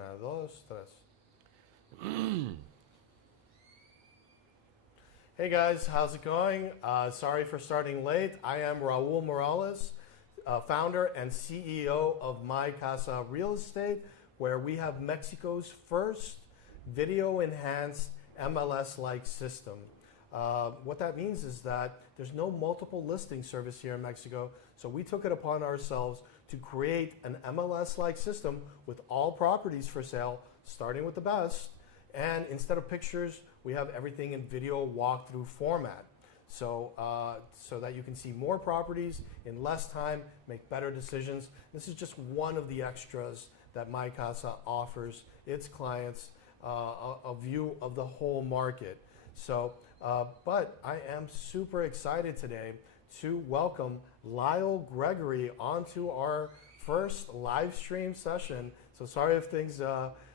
Una, dos, tres. Hey guys, how's it going? Sorry for starting late. I am Raul Morales, founder and CEO of Mycasa Real Estate, where we have Mexico's first video-enhanced MLS-like system. What that means is that there's no multiple listing service here in Mexico, so we took it upon ourselves to create an MLS-like system with all properties for sale, starting with the best. And instead of pictures, we have everything in video walkthrough format. So, so that you can see more properties in less time, make better decisions. This is just one of the extras that Mycasa offers its clients, a view of the whole market. So, but I am super excited today to welcome Lyle Gregory onto our first live stream session. So sorry if things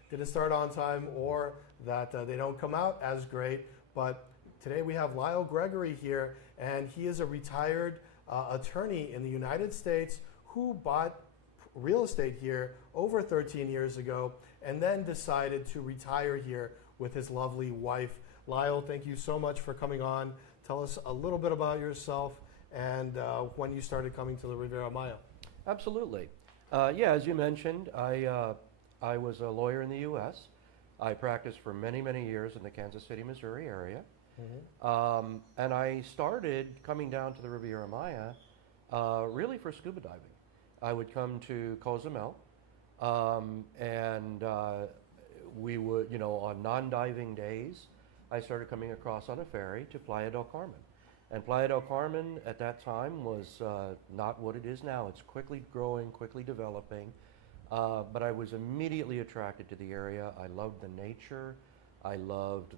didn't start on time or that they don't come out as great, but today we have Lyle Gregory here, and he is a retired attorney in the United States who bought real estate here over 13 years ago and then decided to retire here with his lovely wife. Lyle, thank you so much for coming on. Tell us a little bit about yourself and when you started coming to the Riviera Maya. Absolutely. Yeah, as you mentioned, I was a lawyer in the U.S. I practiced for many, many years in the Kansas City, Missouri area. Mm-hmm. And I started coming down to the Riviera Maya really for scuba diving. I would come to Cozumel, and we would, on non-diving days, I started coming across on a ferry to Playa del Carmen. And Playa del Carmen at that time was not what it is now. It's quickly growing, quickly developing. But I was immediately attracted to the area. I loved the nature. I loved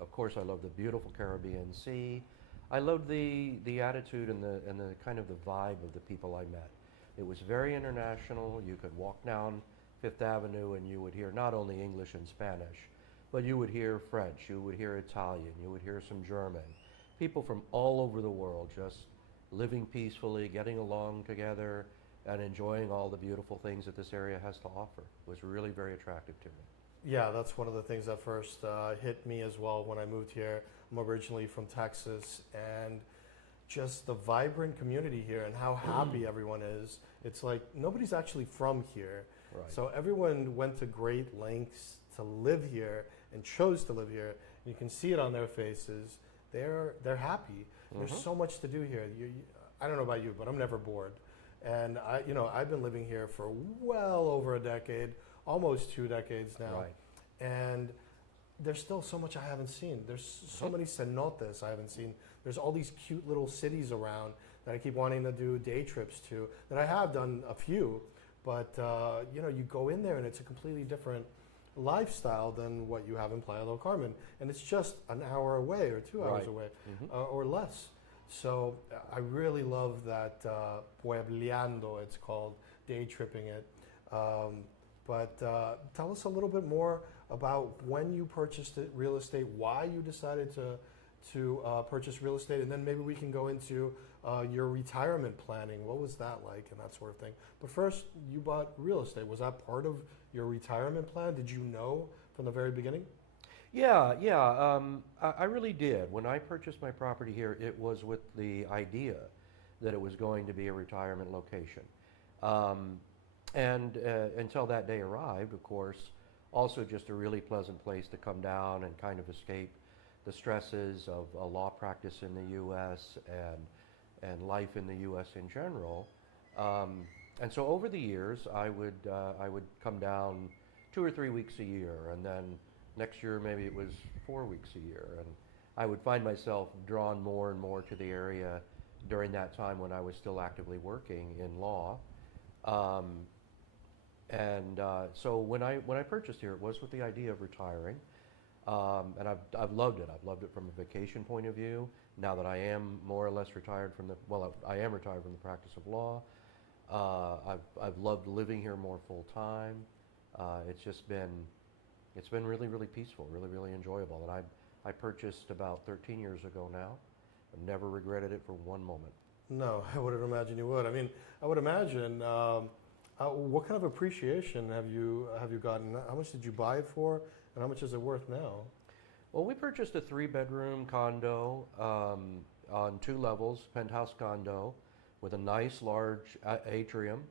of course, I loved the beautiful Caribbean Sea. I loved the attitude and the kind of the vibe of the people I met. It was very international. You could walk down Fifth Avenue and you would hear not only English and Spanish, but you would hear French, you would hear Italian, you would hear some German. People from all over the world just living peacefully, getting along together, and enjoying all the beautiful things that this area has to offer. It was really very attractive to me. Yeah, that's one of the things that first hit me as well when I moved here. I'm originally from Texas, and just the vibrant community here and how happy everyone is. It's like nobody's actually from here. Right. So everyone went to great lengths to live here and chose to live here. You can see it on their faces. They're happy. Mm-hmm. There's so much to do here. I don't know about you, but I'm never bored. And I've been living here for well over a decade, almost 2 decades now. Right. And there's still so much I haven't seen. There's so many cenotes I haven't seen. There's all these cute little cities around that I keep wanting to do day trips to, that I have done a few, but you go in there and it's a completely different lifestyle than what you have in Playa del Carmen. And it's just an hour away or 2 hours away, or less. So I really love that puebleando, it's called, day tripping it. But tell us a little bit more about when you purchased real estate, why you decided to purchase real estate, and then maybe we can go into your retirement planning. What was that like and that sort of thing? But first, you bought real estate. Was that part of your retirement plan? Did you know from the very beginning? Yeah. I really did. When I purchased my property here, it was with the idea that it was going to be a retirement location. And until that day arrived, of course, also just a really pleasant place to come down and kind of escape the stresses of a law practice in the U.S. and life in the U.S. in general. And so over the years, I would come down 2 or 3 weeks a year, and then next year maybe it was 4 weeks a year, and I would find myself drawn more and more to the area during that time when I was still actively working in law. So when I purchased here, it was with the idea of retiring, and I've loved it. I've loved it from a vacation point of view. Now that I am more or less retired from I am retired from the practice of law. I've loved living here more full time. It's been really, really peaceful, really, really enjoyable. And I purchased about 13 years ago now. I've never regretted it for one moment. No, I wouldn't imagine you would. I mean, I would imagine What kind of appreciation have you gotten? How much did you buy it for, and how much is it worth now? Well, we purchased a 3-bedroom condo on 2 levels, penthouse condo, with a nice large atrium.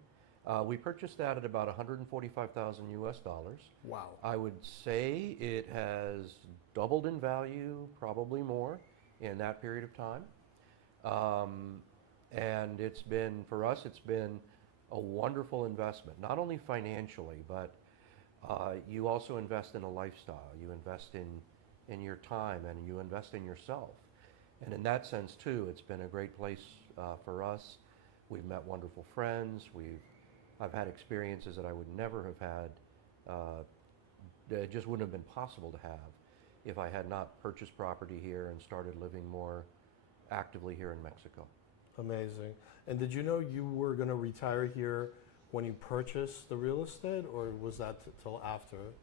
We purchased that at about 145,000 U.S. dollars. Wow. I would say it has doubled in value, probably more, in that period of time. And it's been, for us, it's been a wonderful investment, not only financially, but you also invest in a lifestyle. You invest in your time, and you invest in yourself. And in that sense, too, it's been a great place for us. We've met wonderful friends. I've had experiences that I would never have had, that just wouldn't have been possible to have if I had not purchased property here and started living more actively here in Mexico. Amazing. And did you know you were going to retire here when you purchased the real estate, or was that till after?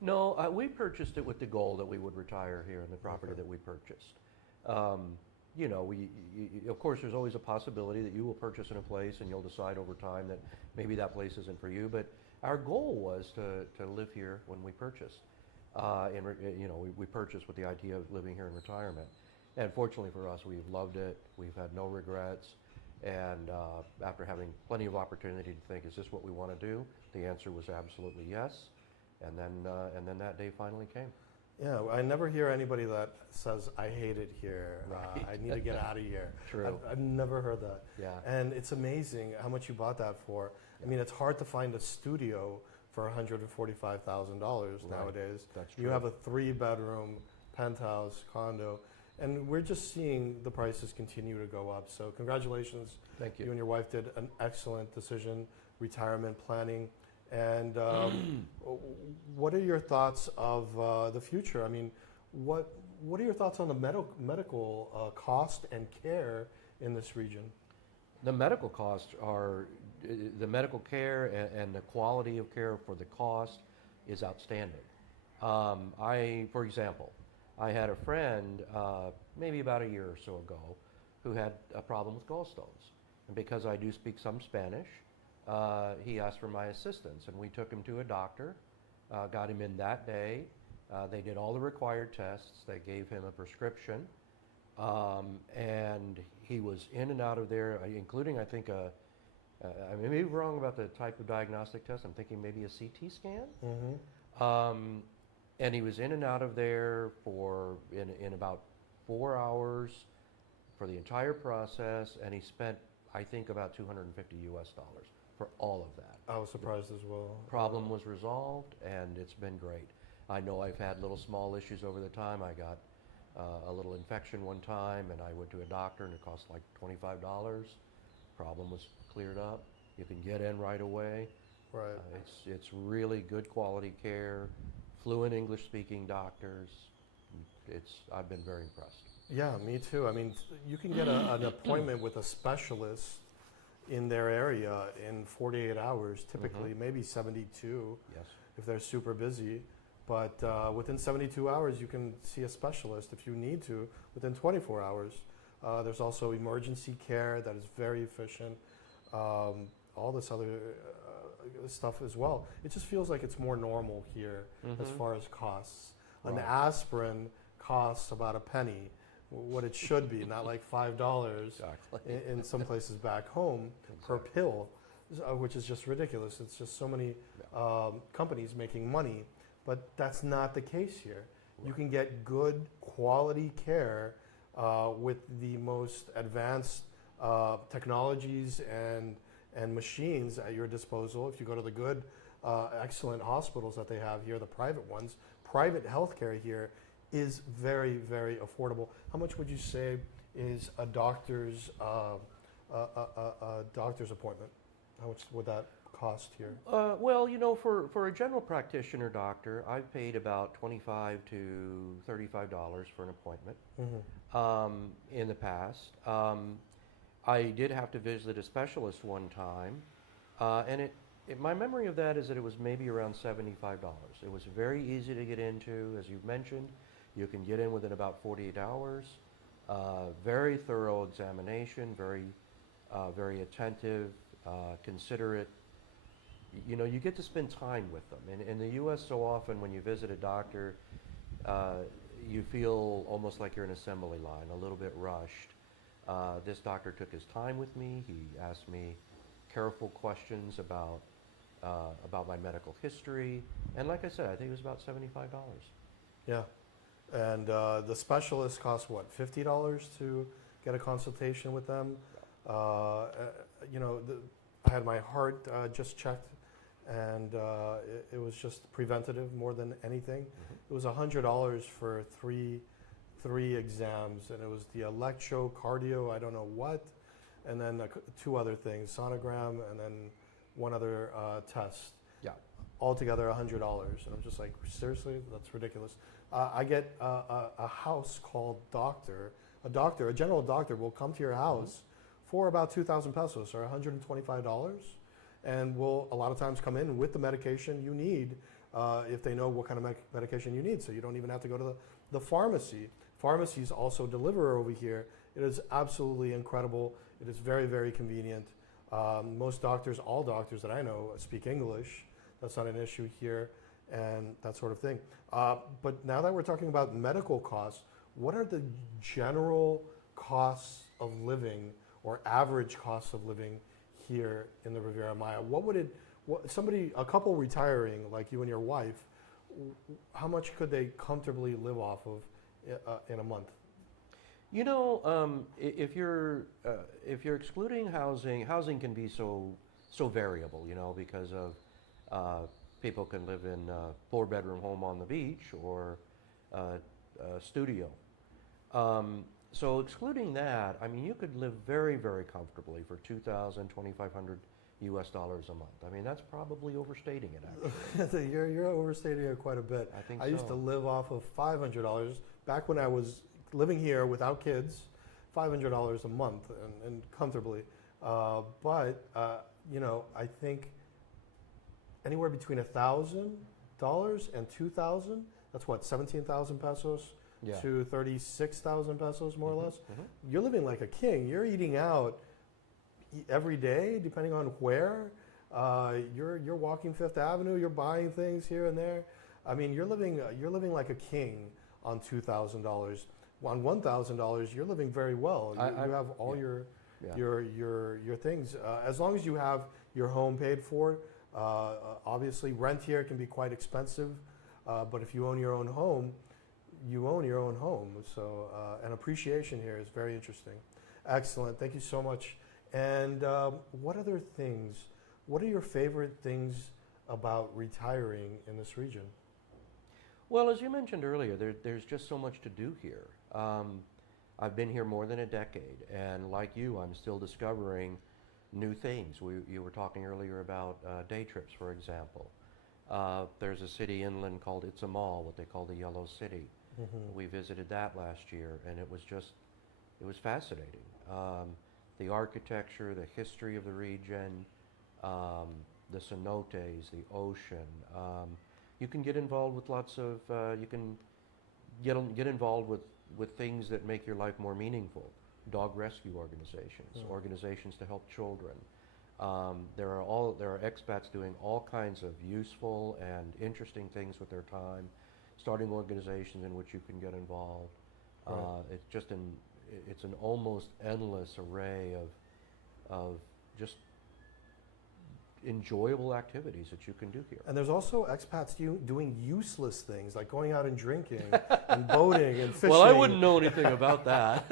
No, we purchased it with the goal that we would retire here in the property that we purchased. You know, of course, there's always a possibility that you will purchase in a place and you'll decide over time that maybe that place isn't for you. But our goal was to live here when we purchased. You know, we purchased with the idea of living here in retirement. And fortunately for us, we've loved it. We've had no regrets. And after having plenty of opportunity to think, is this what we want to do? The answer was absolutely yes. And then that day finally came. Yeah, I never hear anybody that says, I hate it here, Right. I need to get out of here. True. I've never heard that. Yeah. And it's amazing how much you bought that for. I mean, it's hard to find a studio for $145,000 nowadays. That's true. You have a 3-bedroom penthouse condo, and we're just seeing the prices continue to go up. So congratulations. Thank you. You and your wife did an excellent decision, retirement planning. And what are your thoughts of the future? I mean, what are your thoughts on the medical cost and care in this region? The medical costs are, the medical care and the quality of care for the cost is outstanding. For example, I had a friend maybe about a year or so ago who had a problem with gallstones. And because I do speak some Spanish, he asked for my assistance, and we took him to a doctor, got him in that day. They did all the required tests. They gave him a prescription, and he was in and out of there, including, I think, I may be wrong about the type of diagnostic test. I'm thinking maybe a CT scan. Mm-hmm. And he was in and out of there in about 4 hours for the entire process, and he spent, I think, about 250 US dollars for all of that. I was surprised as well. Problem was resolved, and it's been great. I know I've had little small issues over the time. I got a little infection one time, and I went to a doctor, and it cost like $25. Problem was cleared up. You can get in right away. Right. It's really good quality care, fluent English-speaking doctors. I've been very impressed. Yeah, me too. I mean, you can get an appointment with a specialist in their area in 48 hours, typically, maybe 72 Yes. if they're super busy. But within 72 hours, you can see a specialist if you need to within 24 hours. There's also emergency care that is very efficient. All this other stuff as well. It just feels like it's more normal here as far as costs. An Right. aspirin costs about a penny, what it should be, not like $5 Exactly. in some places back home per pill, which is just ridiculous. It's just so many companies making money, but that's not the case here. You can get good quality care with the most advanced technologies and machines at your disposal. If you go to the good, excellent hospitals that they have here, the private ones, private healthcare here is very, very affordable. How much would you say is a doctor's appointment? How much would that cost here? Well, you know, for a general practitioner doctor, I've paid about $25 to $35 for an appointment in the past. I did have to visit a specialist one time, and my memory of that is that it was maybe around $75. It was very easy to get into, as you've mentioned. You can get in within about 48 hours. Very thorough examination, very attentive, considerate you get to spend time with them. In the U.S., so often when you visit a doctor, you feel almost like you're in an assembly line, a little bit rushed. This doctor took his time with me. He asked me careful questions about my medical history, and like I said, I think it was about $75. Yeah. And the specialist costs what, $50 to get a consultation with them? You know, I had my heart just checked, and it was just preventative more than anything. It was $100 for three exams, and it was the electrocardio, I don't know what, and then two other things, sonogram, and then one other test. Yeah. Altogether $100, and I'm just like, seriously, that's ridiculous. I get a house called doctor. A general doctor will come to your house for about 2,000 pesos or $125, and will a lot of times come in with the medication you need if they know what kind of medication you need, so you don't even have to go to the pharmacy. Pharmacies also deliver over here. It is absolutely incredible. It is very, very convenient. Most doctors, all doctors that I know, speak English. That's not an issue here, and that sort of thing. But now that we're talking about medical costs, what are the general costs of living or average costs of living here in the Riviera Maya? A couple retiring like you and your wife, how much could they comfortably live off of in a month? You know, if you're excluding housing can be so variable. You know, because of people can live in a 4-bedroom home on the beach or a studio. So excluding that, I mean, you could live very, very comfortably for $2,000, $2,500 U.S. dollars a month. I mean, that's probably overstating it, actually. You're overstating it quite a bit. I think I used to live off of $500 back when I was living here without kids, $500 a month and comfortably. But you know, I think anywhere between $1,000 and $2,000. That's what, 17,000 pesos to 36,000 pesos, more or less. You're living like a king. You're eating out every day, depending on where. You're walking Fifth Avenue. You're buying things here and there. I mean, you're living like a king on $2,000. On $1,000, you're living very well. You have all your things. As long as you have your home paid for. Obviously, rent here can be quite expensive, but if you own your own home, you own your own home. So, and appreciation here is very interesting. Excellent. Thank you so much. And what other things? What are your favorite things about retiring in this region? Well, as you mentioned earlier, there's just so much to do here. I've been here more than a decade, and like you, I'm still discovering new things. You were talking earlier about day trips, for example. There's a city inland called Akumal, what they call the Yellow City. We visited that last year, and it was fascinating. The architecture, the history of the region, the cenotes, the ocean. You can get involved with lots of, you can get involved with things that make your life more meaningful. Dog rescue organizations, organizations to help children. There are expats doing all kinds of useful and interesting things with their time, starting organizations in which you can get involved. It's an almost endless array of just enjoyable activities that you can do here. And there's also expats doing useless things like going out and drinking and boating and fishing. Well, I wouldn't know anything about that.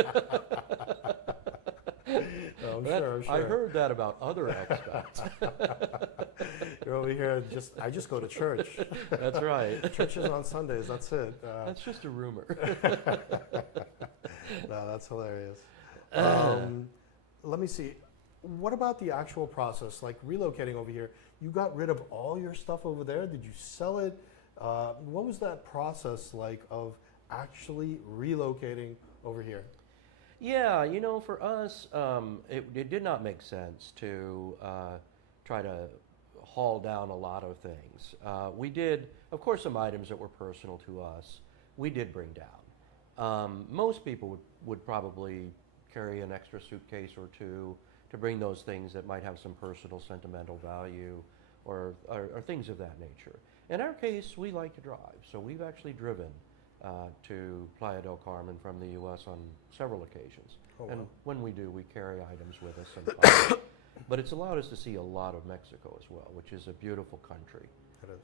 I'm sure. I heard that about other expats. You're over here, I just go to church. That's right. Churches on Sundays, that's it. That's just a rumor. No, that's hilarious. Let me see. What about the actual process, like relocating over here? You got rid of all your stuff over there? Did you sell it? What was that process like of actually relocating over here? Yeah, you know, for us, it did not make sense to try to haul down a lot of things. We did, of course, some items that were personal to us, we did bring down. Most people would probably carry an extra suitcase or two to bring those things that might have some personal, sentimental value. or things of that nature. In our case, we like to drive, so we've actually driven to Playa del Carmen from the U.S. on several occasions. Oh, And wow. when we do, we carry items with us sometimes. But it's allowed us to see a lot of Mexico as well, which is a beautiful country. It is.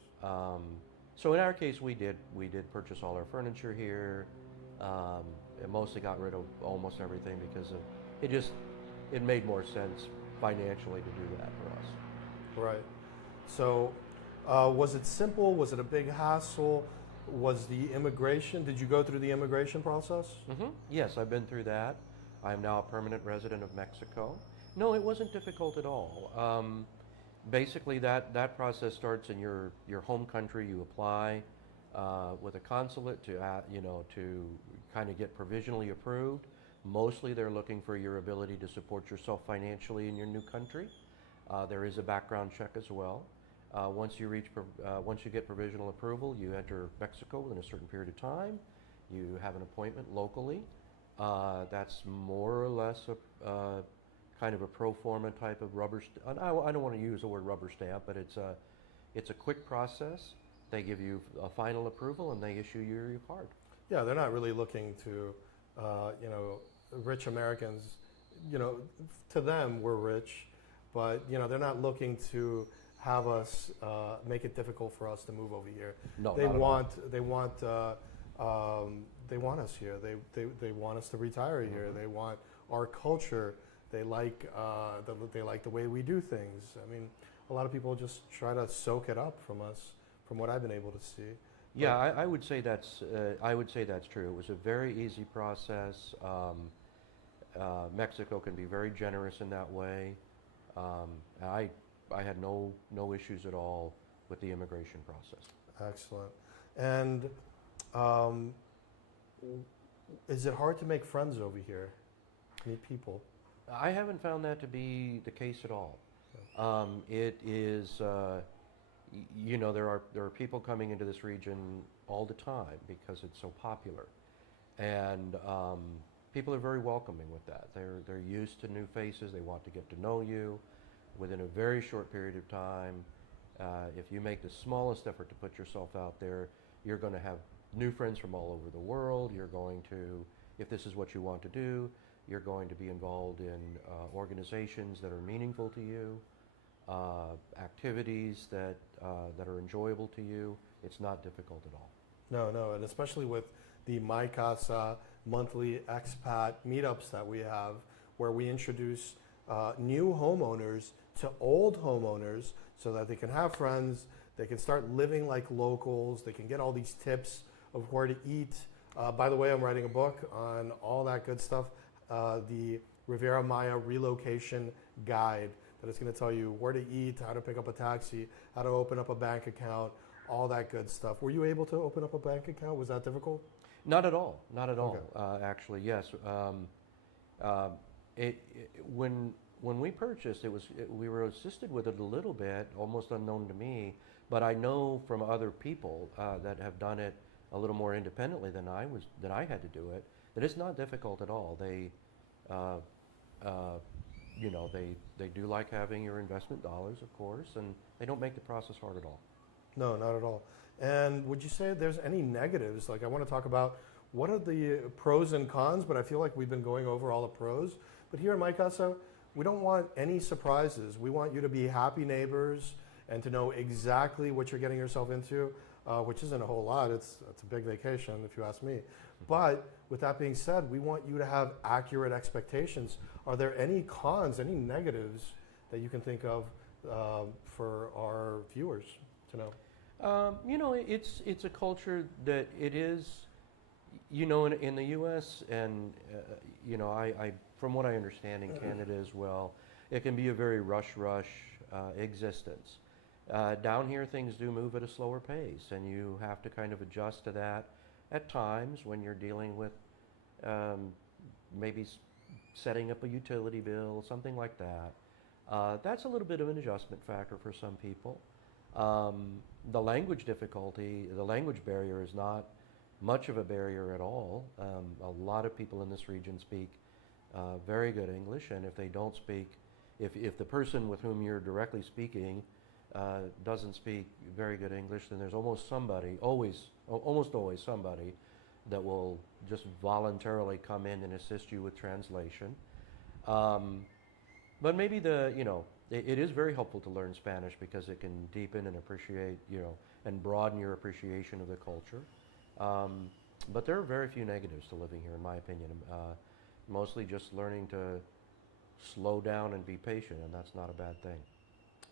So in our case, we did purchase all our furniture here. And mostly got rid of almost everything because it made more sense financially to do that for us. Right. So, was it simple? Was it a big hassle? Was the immigration? Did you go through the immigration process? Yes, I've been through that. I'm now a permanent resident of Mexico. No, it wasn't difficult at all. Basically, that process starts in your home country. You apply with a consulate to kind of get provisionally approved. Mostly, they're looking for your ability to support yourself financially in your new country. There is a background check as well. Once you get provisional approval, you enter Mexico within a certain period of time. You have an appointment locally. That's more or less a kind of a pro forma type of rubber. I don't want to use the word rubber stamp, but it's a quick process. They give you a final approval and they issue you your card. Yeah, they're not really looking to, rich Americans. To them, we're rich, but they're not looking to have us make it difficult for us to move over here. No, they not at all. they want us here. They want us to retire here. They want our culture. They like the way we do things. I mean, a lot of people just try to soak it up from us, from what I've been able to see. Yeah, I would say that's true. It was a very easy process. Mexico can be very generous in that way. I had no issues at all with the immigration process. Excellent. And is it hard to make friends over here? Meet people? I haven't found that to be the case at all. It is, there are people coming into this region all the time because it's so popular, and people are very welcoming with that. They're used to new faces. They want to get to know you within a very short period of time. If you make the smallest effort to put yourself out there, you're going to have new friends from all over the world. You're going to, if this is what you want to do, you're going to be involved in organizations that are meaningful to you, activities that are enjoyable to you. It's not difficult at all. No, and especially with the Mycasa monthly expat meetups that we have, where we introduce new homeowners to old homeowners so that they can have friends, they can start living like locals, they can get all these tips of where to eat. By the way, I'm writing a book on all that good stuff. The Riviera Maya relocation guide that is going to tell you where to eat, how to pick up a taxi, how to open up a bank account, all that good stuff. Were you able to open up a bank account? Was that difficult? Not at all. Not at all. Okay. Actually, yes. When we purchased, we were assisted with it a little bit, almost unknown to me. But I know from other people that have done it a little more independently than I had to do it, that it's not difficult at all. They do like having your investment dollars, of course, and they don't make the process hard at all. No, not at all. And would you say there's any negatives? Like, I want to talk about what are the pros and cons, but I feel like we've been going over all the pros. But here in Mycasa, we don't want any surprises. We want you to be happy neighbors and to know exactly what you're getting yourself into, which isn't a whole lot. It's a big vacation, if you ask me. But with that being said, we want you to have accurate expectations. Are there any cons, any negatives that you can think of for our viewers to know? It's a culture that it is, in the U.S. and I from what I understand in Canada as well, it can be a very rush existence. Down here, things do move at a slower pace, and you have to kind of adjust to that at times when you're dealing with maybe setting up a utility bill, something like that. That's a little bit of an adjustment factor for some people. The language difficulty, the language barrier is not much of a barrier at all. A lot of people in this region speak very good English, and if they don't speak, if the person with whom you're directly speaking doesn't speak very good English, then there's almost somebody, almost always somebody that will just voluntarily come in and assist you with translation. But maybe it is very helpful to learn Spanish because it can deepen and appreciate, and broaden your appreciation of the culture. But there are very few negatives to living here, in my opinion. Mostly just learning to slow down and be patient, and that's not a bad thing.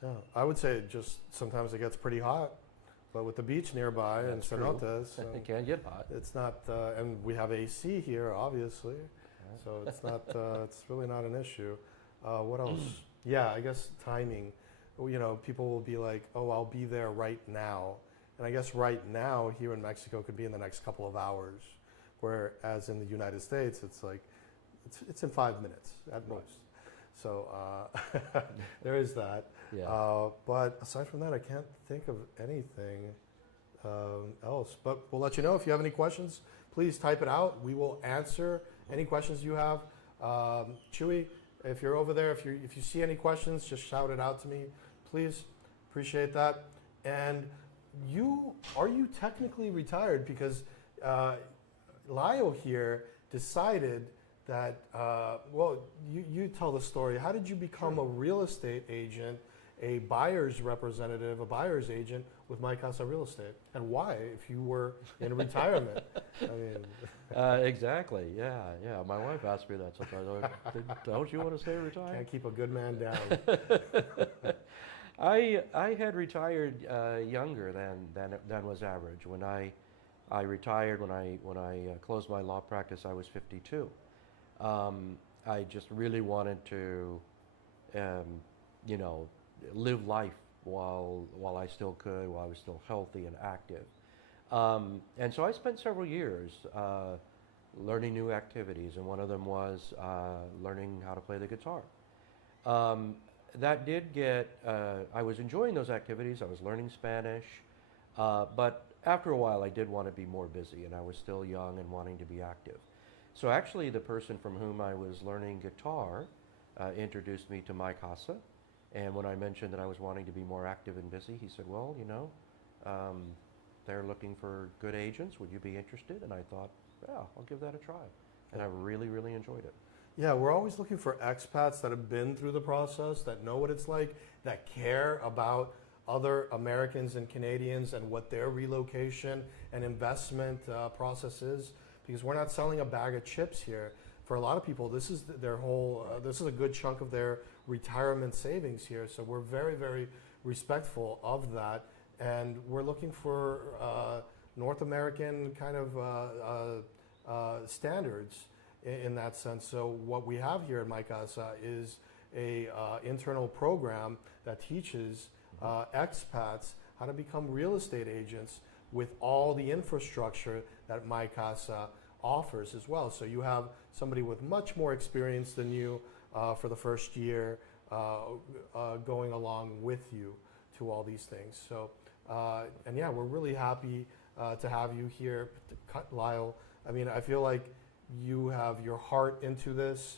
Yeah, I would say just sometimes it gets pretty hot, but with the beach nearby and That's true. cenotes, It can get hot. it's not, and we have AC here, obviously, so it's not, it's really not an issue. What else? Yeah, I guess timing. People will be like, "Oh, I'll be there right now," and I guess right now here in Mexico could be in the next couple of hours, whereas in the United States, it's like it's in 5 minutes at most. So there is that. Yeah. But aside from that, I can't think of anything else. But we'll let you know if you have any questions. Please type it out. We will answer any questions you have. Chewy, if you're over there, if you see any questions, just shout it out to me, please. Appreciate that. And are you technically retired? Because Lyle here decided that, you tell the story. How did you become a real estate agent, a buyer's representative, a buyer's agent with Mycasa Real Estate? And why, if you were in retirement? I mean, Exactly. Yeah. My wife asked me that sometimes. Don't you want to stay retired? can't keep a good man down. I had retired younger than was average. When I retired, when I closed my law practice, I was 52. I just really wanted to, live life while I still could, while I was still healthy and active. And so I spent several years learning new activities, and one of them was learning how to play the guitar. That did I was enjoying those activities. I was learning Spanish, but after a while I did want to be more busy, and I was still young and wanting to be active. So actually the person from whom I was learning guitar introduced me to Mycasa, and when I mentioned that I was wanting to be more active and busy, he said, well, they're looking for good agents. Would you be interested? And I thought, yeah, I'll give that a try. And I really, really enjoyed it. Yeah, we're always looking for expats that have been through the process, that know what it's like, that care about other Americans and Canadians and what their relocation and investment process is. Because we're not selling a bag of chips here. For a lot of people, this is their whole, this is a good chunk of their retirement savings here. So we're very, very respectful of that. And we're looking for North American kind of standards in that sense. So what we have here at Mycasa is a internal program that teaches expats how to become real estate agents with all the infrastructure that Mycasa offers as well. So you have somebody with much more experience than you for the first year going along with you to all these things. So, and yeah, we're really happy to have you here, Lyle. I mean, I feel like you have your heart into this.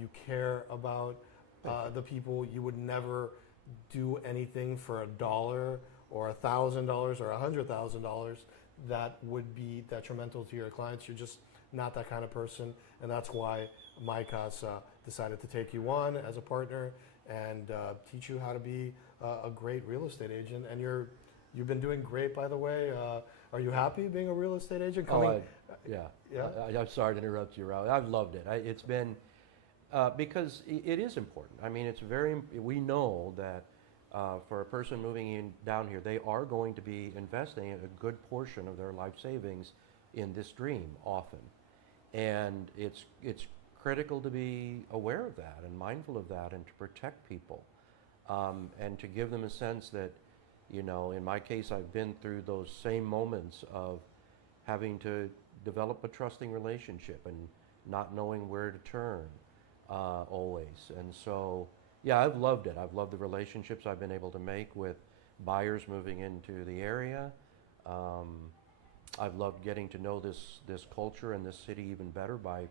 You care about the people. You would never do anything for $1 or $1,000 or $100,000 that would be detrimental to your clients. You're just not that kind of person, and that's why Mycasa decided to take you on as a partner and teach you how to be a great real estate agent. And you've been doing great, by the way. Are you happy being a real estate agent? Yeah. I'm sorry to interrupt you, Raul. I've loved it. It's been because it is important. I mean, we know that for a person moving in down here, they are going to be investing a good portion of their life savings in this dream often. And it's critical to be aware of that and mindful of that and to protect people and to give them a sense that, in my case, I've been through those same moments of having to develop a trusting relationship and not knowing where to turn always. And so, yeah, I've loved it. I've loved the relationships I've been able to make with buyers moving into the area. I've loved getting to know this culture and this city even better by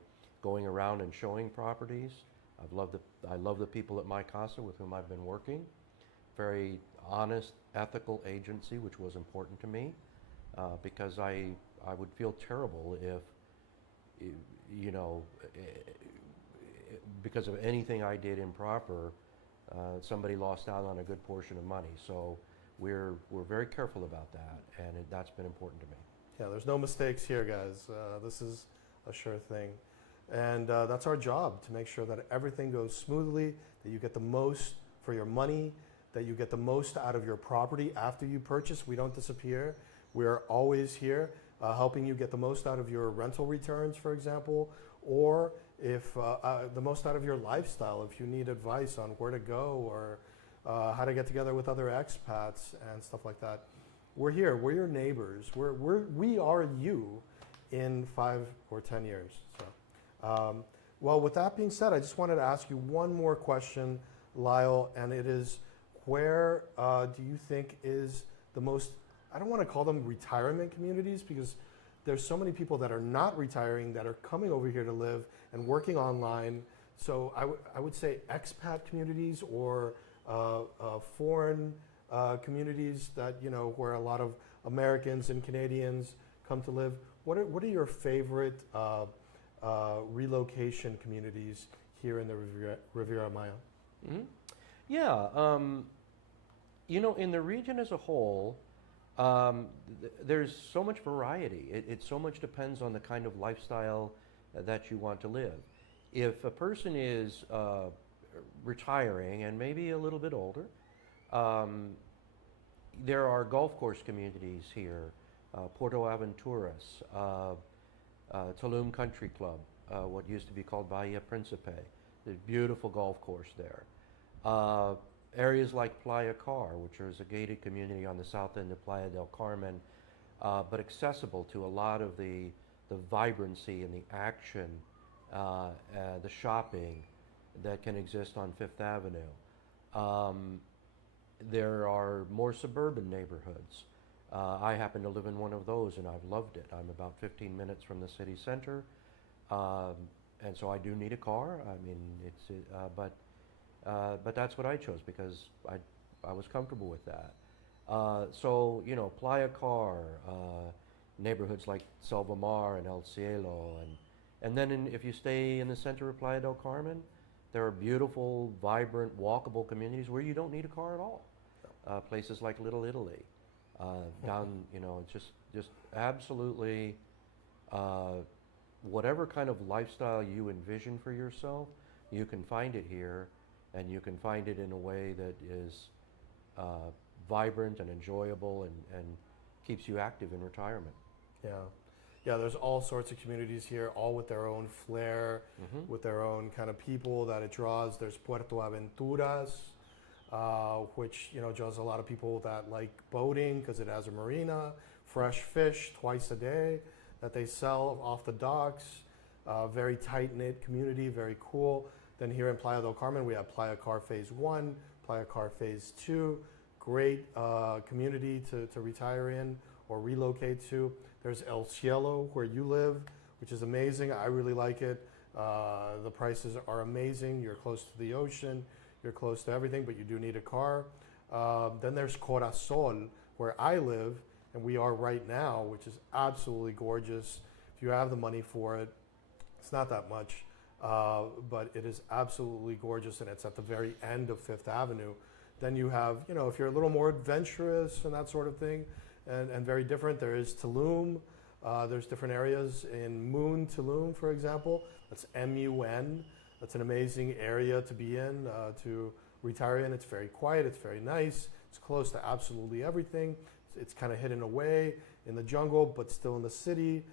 going around and showing properties. I love the people at Mycasa with whom I've been working. honest, ethical agency, which was important to me, because I would feel terrible if, you know, because of anything I did improper, somebody lost out on a good portion of money. So we're very careful about that, and that's been important to me. Yeah, there's no mistakes here, guys. This is a sure thing. And that's our job, to make sure that everything goes smoothly, that you get the most for your money, that you get the most out of your property after you purchase. We don't disappear. We're always here helping you get the most out of your rental returns, for example, or if the most out of your lifestyle, if you need advice on where to go or how to get together with other expats and stuff like that. We're here. We're your neighbors. We are you in 5 or 10 years. So, well, with that being said, I just wanted to ask you one more question, Lyle, and it is, where do you think is the most, I don't want to call them retirement communities, because there's so many people that are not retiring that are coming over here to live and working online. So I would say expat communities or foreign communities that, you know, where a lot of Americans and Canadians come to live. What are your favorite relocation communities here in the Riviera Maya? Mm-hmm. Yeah, you know, in the region as a whole, there's so much variety. It so much depends on the kind of lifestyle that you want to live. If a person is retiring and maybe a little bit older, there are golf course communities here, Puerto Aventuras, Tulum Country Club, what used to be called Bahia Principe. There's a beautiful golf course there. Areas like Playa Car, which is a gated community on the south end of Playa del Carmen, but accessible to a lot of the vibrancy and the action, the shopping that can exist on Fifth Avenue. There are more suburban neighborhoods. I happen to live in one of those, and I've loved it. I'm about 15 minutes from the city center, and so I do need a car. I mean, but that's what I chose because I was comfortable with that. So, you know, Playa Car, neighborhoods like Selva Mar and El Cielo, and then if you stay in the center of Playa del Carmen, there are beautiful, vibrant, walkable communities where you don't need a car at all. Places like Little Italy, down, you know, just absolutely whatever kind of lifestyle you envision for yourself, you can find it here, and you can find it in a way that is vibrant and enjoyable and keeps you active in retirement. Yeah, there's all sorts of communities here, all with their own flair, with their own kind of people that it draws. There's Puerto Aventuras, which, you know, draws a lot of people that like boating because it has a marina, fresh fish twice a day that they sell off the docks. Very tight-knit community, very cool. Then here in Playa del Carmen, we have Playa Car Phase 1, Playa Car Phase 2. Great community to retire in or relocate to. There's El Cielo, where you live, which is amazing. I really like it. The prices are amazing. You're close to the ocean. You're close to everything, but you do need a car. Then there's Corazon, where I live, and we are right now, which is absolutely gorgeous. If you have the money for it, it's not that much. But it is absolutely gorgeous, and it's at the very end of Fifth Avenue. Then you have, you know, if you're a little more adventurous and that sort of thing, and very different, there is Tulum. There's different areas in Moon, Tulum, for example. That's M-U-N. That's an amazing area to be in, to retire in. It's very quiet. It's very nice. It's close to absolutely everything. It's kind of hidden away in the jungle, but still in the city.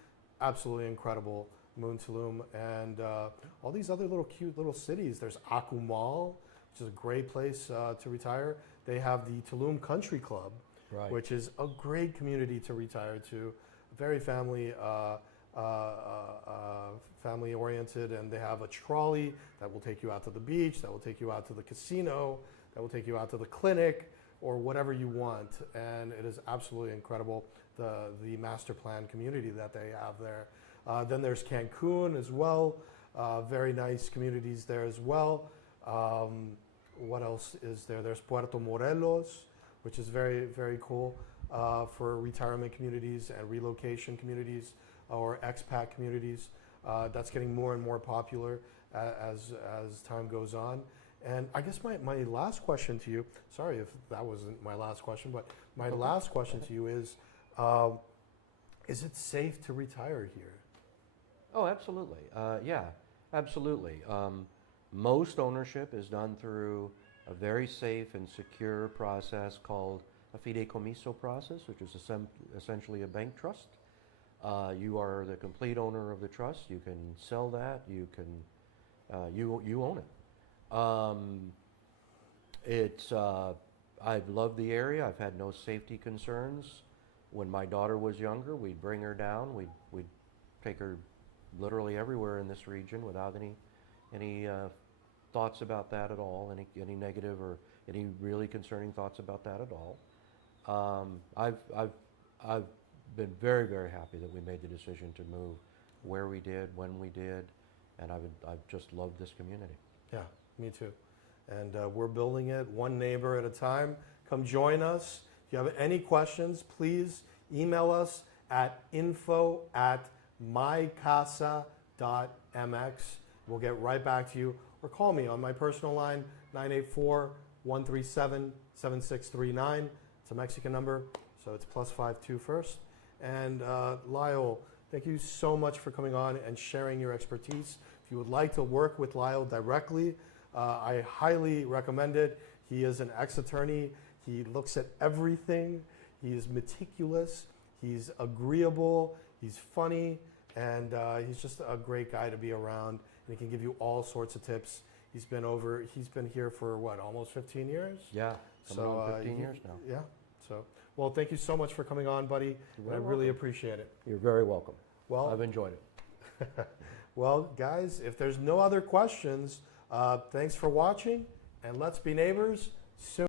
Absolutely incredible. Moon Tulum, and all these other little cute little cities. There's Akumal, which is a great place to retire. They have the Tulum Country Club, Right. which is a great community to retire to. Very family family oriented, and they have a trolley that will take you out to the beach, that will take you out to the casino, that will take you out to the clinic, or whatever you want. And it is absolutely incredible, the master plan community that they have there. Then there's Cancun as well. Very nice communities there as well. What else is there? There's Puerto Morelos, which is very, very cool for retirement communities and relocation communities or expat communities. That's getting more and more popular as time goes on. And I guess my last question to you, sorry if that wasn't my last question, but my last question to you is it safe to retire here? Oh, absolutely. Yeah, absolutely. Most ownership is done through a very safe and secure process called a fideicomiso process, which is essentially a bank trust. You are the complete owner of the trust. You can sell that. You own it. I've loved the area. I've had no safety concerns. When my daughter was younger, we'd bring her down. We'd take her literally everywhere in this region without any thoughts about that at all, any negative or any really concerning thoughts about that at all. I've been very, very happy that we made the decision to move where we did, when we did, and I've just loved this community. Yeah, me too. And we're building it one neighbor at a time. Come join us. If you have any questions, please email us at info@mycasa.mx. We'll get right back to you. Or call me on my personal line, 984-137-7639. It's a Mexican number, so it's +52 first. And Lyle, thank you so much for coming on and sharing your expertise. If you would like to work with Lyle directly, I highly recommend it. He is an ex-attorney. He looks at everything. He is meticulous. He's agreeable. He's funny. And he's just a great guy to be around. And he can give you all sorts of tips. He's been here for what, almost 15 years? Yeah, on 15 years now. Yeah. So, well, thank you so much for coming on, buddy. I really appreciate it. You're very welcome. Well, I've enjoyed it. Well, guys, if there's no other questions, thanks for watching, and let's be neighbors soon.